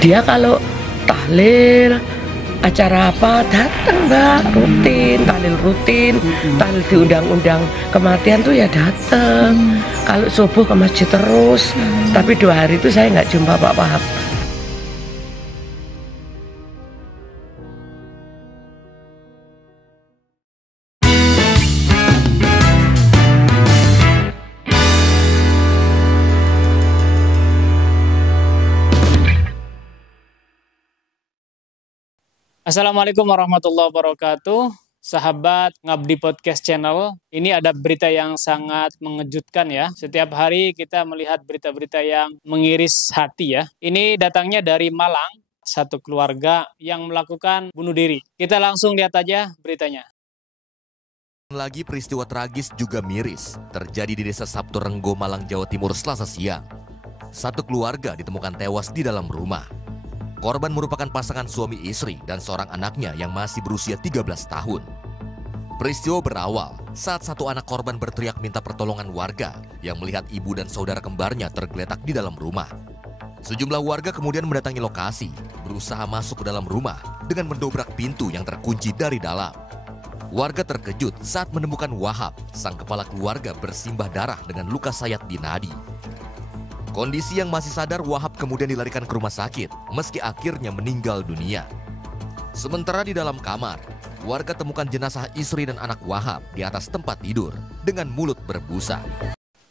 Dia kalau tahlil, acara apa datang Mbak, rutin, tahlil di undang-undang kematian tuh ya datang. Kalau subuh ke masjid terus, tapi 2 hari itu saya nggak jumpa Pak Wahab. Assalamualaikum warahmatullahi wabarakatuh. Sahabat Ngabdi Podcast Channel, ini ada berita yang sangat mengejutkan ya. Setiap hari kita melihat berita-berita yang mengiris hati ya. Ini datangnya dari Malang, satu keluarga yang melakukan bunuh diri. Kita langsung lihat aja beritanya. Lagi peristiwa tragis juga miris terjadi di Desa Sabtu Renggo, Malang, Jawa Timur, Selasa siang. Satu keluarga ditemukan tewas di dalam rumah. Korban merupakan pasangan suami istri dan seorang anaknya yang masih berusia 13 tahun. Peristiwa berawal saat satu anak korban berteriak minta pertolongan warga yang melihat ibu dan saudara kembarnya tergeletak di dalam rumah. Sejumlah warga kemudian mendatangi lokasi, berusaha masuk ke dalam rumah dengan mendobrak pintu yang terkunci dari dalam. Warga terkejut saat menemukan Wahab, sang kepala keluarga, bersimbah darah dengan luka sayat di nadi. Kondisi yang masih sadar, Wahab kemudian dilarikan ke rumah sakit, meski akhirnya meninggal dunia. Sementara di dalam kamar, warga temukan jenazah istri dan anak Wahab di atas tempat tidur dengan mulut berbusa.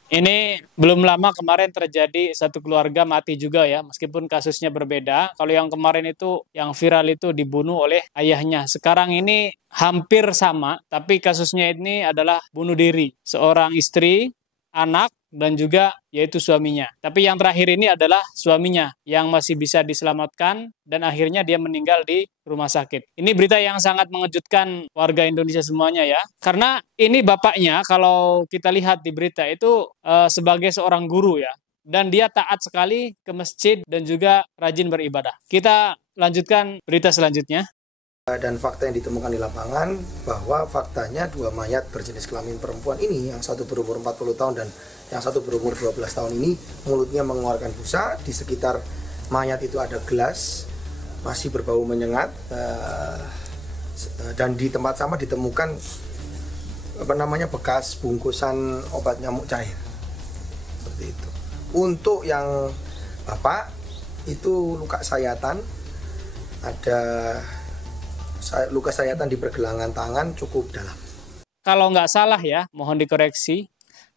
Ini belum lama kemarin terjadi satu keluarga mati juga ya, meskipun kasusnya berbeda. Kalau yang kemarin itu, yang viral itu dibunuh oleh ayahnya. Sekarang ini hampir sama, tapi kasusnya ini adalah bunuh diri. Seorang istri, anak, dan juga yaitu suaminya. Tapi yang terakhir ini adalah suaminya yang masih bisa diselamatkan dan akhirnya dia meninggal di rumah sakit. Ini berita yang sangat mengejutkan warga Indonesia semuanya ya. Karena ini bapaknya kalau kita lihat di berita itu sebagai seorang guru ya. Dan dia taat sekali ke masjid dan juga rajin beribadah. Kita lanjutkan berita selanjutnya. Dan fakta yang ditemukan di lapangan bahwa faktanya 2 mayat berjenis kelamin perempuan ini, yang satu berumur 40 tahun dan yang satu berumur 12 tahun ini, mulutnya mengeluarkan busa. Di sekitar mayat itu ada gelas masih berbau menyengat, dan di tempat sama ditemukan bekas bungkusan obat nyamuk cair seperti itu. Untuk yang bapak itu luka sayatan, ada luka sayatan di pergelangan tangan cukup dalam. Kalau nggak salah ya, mohon dikoreksi.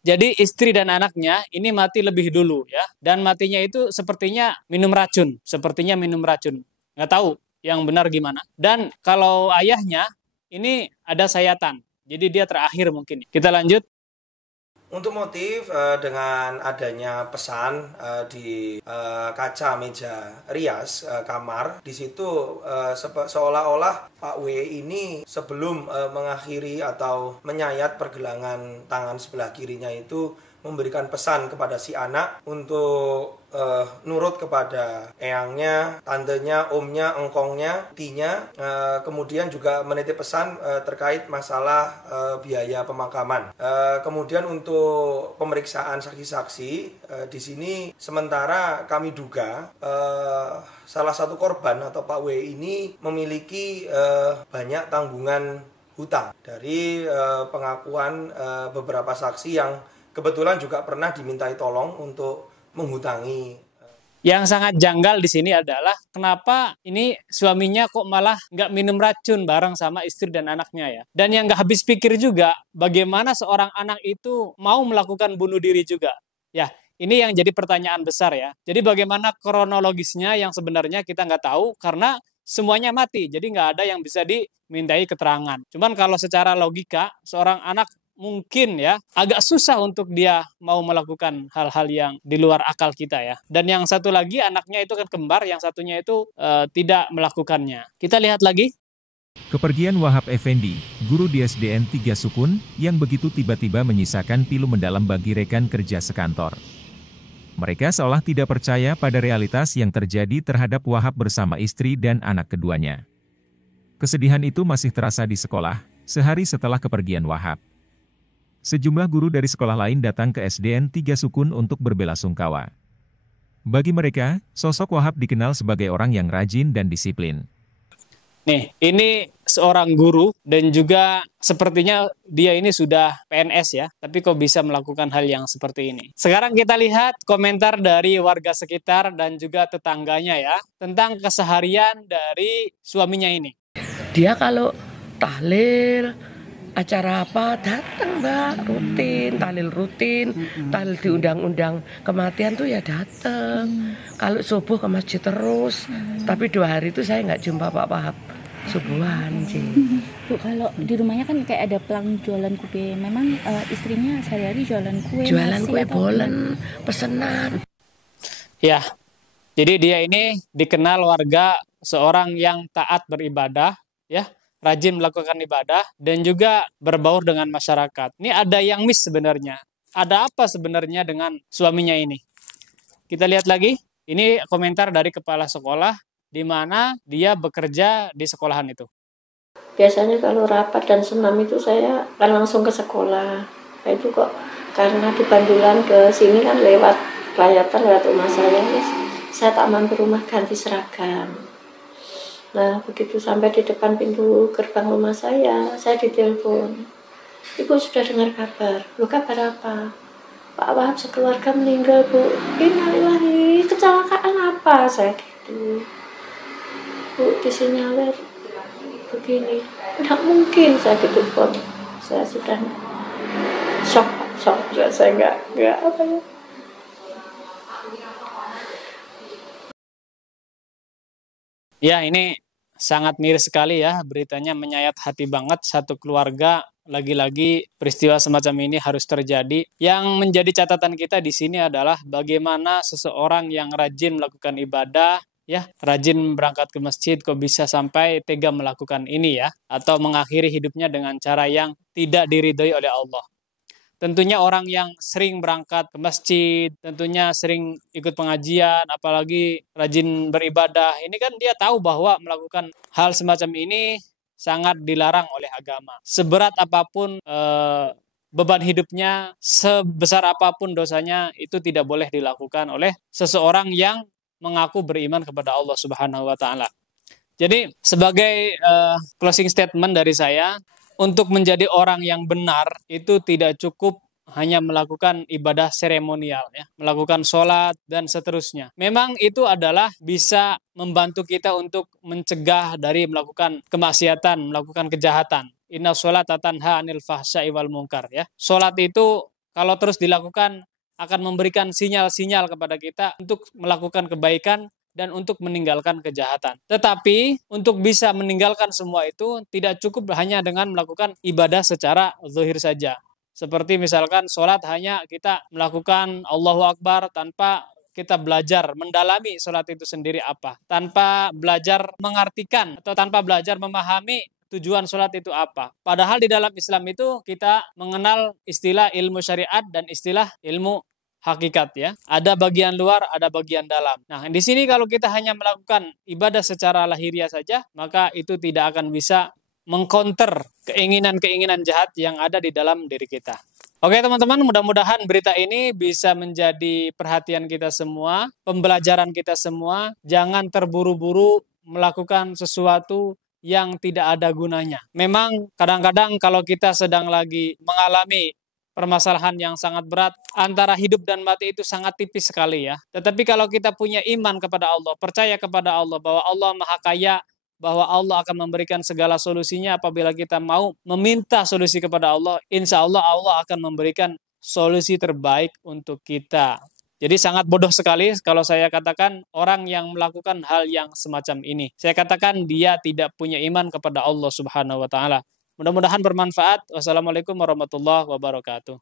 Jadi istri dan anaknya ini mati lebih dulu ya. Dan matinya itu sepertinya minum racun. Nggak tahu yang benar gimana. Dan kalau ayahnya ini ada sayatan. Jadi dia terakhir mungkin. Kita lanjut. Untuk motif, dengan adanya pesan di kaca meja rias kamar, di situ seolah-olah Pak W ini sebelum mengakhiri atau menyayat pergelangan tangan sebelah kirinya itu memberikan pesan kepada si anak untuk nurut kepada eyangnya, tantenya, omnya, engkongnya, tinya, kemudian juga menitip pesan terkait masalah biaya pemakaman. Kemudian untuk pemeriksaan saksi-saksi, di sini sementara kami duga salah satu korban atau Pak W ini memiliki banyak tanggungan hutang dari pengakuan beberapa saksi yang kebetulan juga pernah dimintai tolong untuk menghutangi. Yang sangat janggal di sini adalah kenapa ini suaminya kok malah nggak minum racun bareng sama istri dan anaknya ya. Dan yang nggak habis pikir juga, bagaimana seorang anak itu mau melakukan bunuh diri juga. Ya, ini yang jadi pertanyaan besar ya. Jadi bagaimana kronologisnya yang sebenarnya kita nggak tahu karena semuanya mati. Jadi nggak ada yang bisa dimintai keterangan. Cuman kalau secara logika, seorang anak mungkin ya agak susah untuk dia mau melakukan hal-hal yang di luar akal kita ya. Dan yang satu lagi anaknya itu kan kembar, yang satunya itu tidak melakukannya. Kita lihat lagi. Kepergian Wahab Effendi, guru di SDN 3 Sukun, yang begitu tiba-tiba menyisakan pilu mendalam bagi rekan kerja sekantor. Mereka seolah tidak percaya pada realitas yang terjadi terhadap Wahab bersama istri dan anak keduanya. Kesedihan itu masih terasa di sekolah, sehari setelah kepergian Wahab. Sejumlah guru dari sekolah lain datang ke SDN 3 Sukun untuk berbelasungkawa. Bagi mereka, sosok Wahab dikenal sebagai orang yang rajin dan disiplin. Nih, ini seorang guru dan juga sepertinya dia ini sudah PNS ya, tapi kok bisa melakukan hal yang seperti ini. Sekarang kita lihat komentar dari warga sekitar dan juga tetangganya ya, tentang keseharian dari suaminya ini. Dia kalau tahlil, acara apa datang Mbak, rutin, tahlil diundang-undang kematian tuh ya datang. Kalau subuh ke masjid terus, tapi 2 hari itu saya nggak jumpa Pak Wahab subuhan sih. Bu, kalau di rumahnya kan kayak ada pelang jualan kue, memang istrinya sehari-hari jualan kue, Jualan nasi, kue atau bolen, pesenan. Ya, jadi dia ini dikenal warga seorang yang taat beribadah, ya, rajin melakukan ibadah dan juga berbaur dengan masyarakat. Ini ada yang miss sebenarnya. Ada apa sebenarnya dengan suaminya ini? Kita lihat lagi. Ini komentar dari kepala sekolah di mana dia bekerja di sekolahan itu. Biasanya kalau rapat dan senam itu saya kan langsung ke sekolah. Nah, itu kok karena di Bandulan ke sini kan lewat layatan lewat rumah saya tak mampir rumah ganti seragam. Nah, begitu sampai di depan pintu gerbang rumah saya ditelepon. Ibu sudah dengar kabar. Lu kabar apa? Pak Wahab sekeluarga meninggal, Bu. Innalillahi, kecelakaan apa? Saya gitu. Bu, disinyalir begini, tidak mungkin saya gitu pun. Saya sudah shock, saya nggak apa ya. Ya, ini sangat miris sekali ya, beritanya menyayat hati banget. Satu keluarga, lagi-lagi peristiwa semacam ini harus terjadi. Yang menjadi catatan kita di sini adalah bagaimana seseorang yang rajin melakukan ibadah, ya, rajin berangkat ke masjid kok bisa sampai tega melakukan ini ya, atau mengakhiri hidupnya dengan cara yang tidak diridhoi oleh Allah. Tentunya orang yang sering berangkat ke masjid, tentunya sering ikut pengajian, apalagi rajin beribadah, ini kan dia tahu bahwa melakukan hal semacam ini sangat dilarang oleh agama. Seberat apapun beban hidupnya, sebesar apapun dosanya, itu tidak boleh dilakukan oleh seseorang yang mengaku beriman kepada Allah Subhanahu wa Ta'ala. Jadi, sebagai closing statement dari saya, untuk menjadi orang yang benar itu tidak cukup hanya melakukan ibadah seremonial, ya, melakukan sholat dan seterusnya. Memang itu adalah bisa membantu kita untuk mencegah dari melakukan kemaksiatan, melakukan kejahatan. Inna sholata tanha anil fahsya'i wal munkar, ya. Sholat itu kalau terus dilakukan akan memberikan sinyal-sinyal kepada kita untuk melakukan kebaikan dan untuk meninggalkan kejahatan. Tetapi untuk bisa meninggalkan semua itu tidak cukup hanya dengan melakukan ibadah secara zahir saja. Seperti misalkan sholat hanya kita melakukan Allahu Akbar tanpa kita belajar mendalami sholat itu sendiri apa. Tanpa belajar mengartikan atau tanpa belajar memahami tujuan sholat itu apa. Padahal di dalam Islam itu kita mengenal istilah ilmu syariat dan istilah ilmu hakikat, ya. Ada bagian luar, ada bagian dalam. Nah, di sini kalau kita hanya melakukan ibadah secara lahiriah saja, maka itu tidak akan bisa mengcounter keinginan-keinginan jahat yang ada di dalam diri kita. Oke teman-teman, mudah-mudahan berita ini bisa menjadi perhatian kita semua, pembelajaran kita semua. Jangan terburu-buru melakukan sesuatu yang tidak ada gunanya. Memang kadang-kadang kalau kita sedang lagi mengalami permasalahan yang sangat berat, antara hidup dan mati itu sangat tipis sekali ya. Tetapi kalau kita punya iman kepada Allah, percaya kepada Allah bahwa Allah Maha Kaya, bahwa Allah akan memberikan segala solusinya apabila kita mau meminta solusi kepada Allah, insya Allah Allah akan memberikan solusi terbaik untuk kita. Jadi sangat bodoh sekali kalau saya katakan orang yang melakukan hal yang semacam ini. Saya katakan dia tidak punya iman kepada Allah Subhanahu wa Ta'ala. Mudah-mudahan bermanfaat. Wassalamualaikum warahmatullahi wabarakatuh.